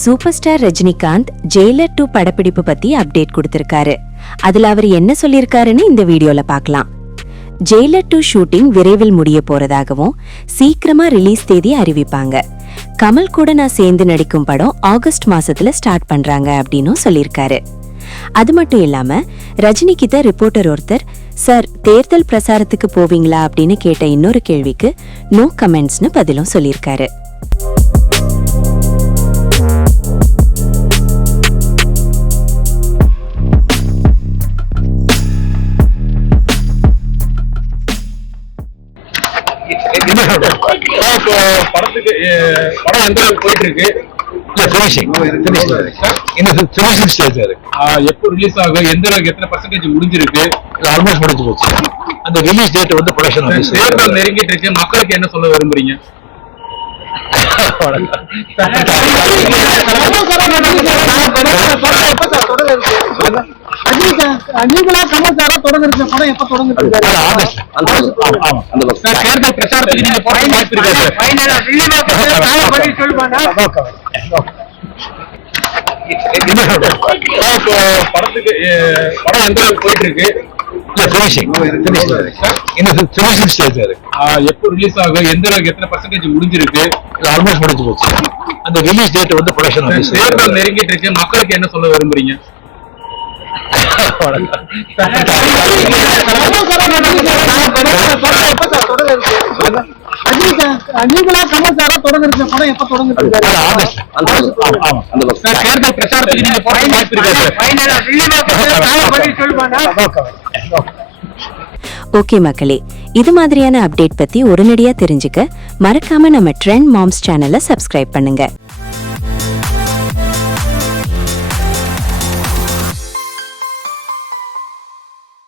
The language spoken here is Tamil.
சூப்பர் ஸ்டார் ரஜினிகாந்த் ஜெயிலர் 2 படப்பிடிப்பு பத்தி அப்டேட் கொடுத்திருக்காரு. அதுல அவர் என்ன சொல்லிருக்காருன்னு இந்த வீடியோல பார்க்கலாம். ஜெயிலர் 2 ஷூட்டிங் விரைவில் முடிய போறதாகவும் சீக்கிரமா ரிலீஸ் தேதி அறிவிப்பாங்க. கமல் கூட நான் சேர்ந்து நடிக்கும் படம் ஆகஸ்ட் மாசத்துல ஸ்டார்ட் பண்றாங்க அப்படின்னு சொல்லியிருக்காரு. அது மட்டும் இல்லாம ரஜினி கிட்ட ரிப்போர்ட்டர் ஒருத்தர், சார் தேர்தல் பிரசாரத்துக்கு போவீங்களா அப்படின்னு கேட்ட இன்னொரு கேள்விக்கு நோ கமெண்ட்ஸ்னு பதிலும் சொல்லியிருக்காரு. படத்துக்கு படம் எந்த அளவுக்கு போயிட்டு இருக்கு? எப்போ ரிலீஸ் ஆகும்? எந்த அளவுக்கு எத்தனை பர்சன்டேஜ் முடிஞ்சிருக்கு? ஆல்மோஸ்ட் முடிஞ்சு போச்சு. அந்த ரிலீஸ் டேட் வந்து ப்ரொடக்ஷன் தேர்தல் நெருங்கிட்டு இருக்கு, மக்களுக்கு என்ன சொல்ல விரும்புறீங்க? தேர்தல் பிரச்சாரத்துக்கு நீங்க போட வாய்ப்பு இருக்கா? படத்துக்கு படம் எந்த அளவுக்கு போயிட்டு இருக்கு? எப்போ ரிலீஸ் ஆகும்? எந்த அளவுக்கு எத்தனை பர்சன்டேஜ் முடிஞ்சிருக்கு? ஆல்மோஸ்ட் முடிஞ்சு போச்சு. அந்த ரிலீஸ் டேட் வந்து ப்ரொடக்ஷன் தேர்தல் நெருங்கிட்டு இருக்கு, மக்களுக்கு என்ன சொல்ல விரும்புறீங்க? தேர்தல் பிரச்சாரத்துக்கு நீங்க போட வாய்ப்பு இருக்கா? ஓகே மக்களே, இது மாதிரியான அப்டேட் பத்தி உடனடியா தெரிஞ்சுக்க மறக்காம நம்ம ட்ரெண்ட் மாம்ஸ் சேனலை சப்ஸ்கிரைப் பண்ணுங்க.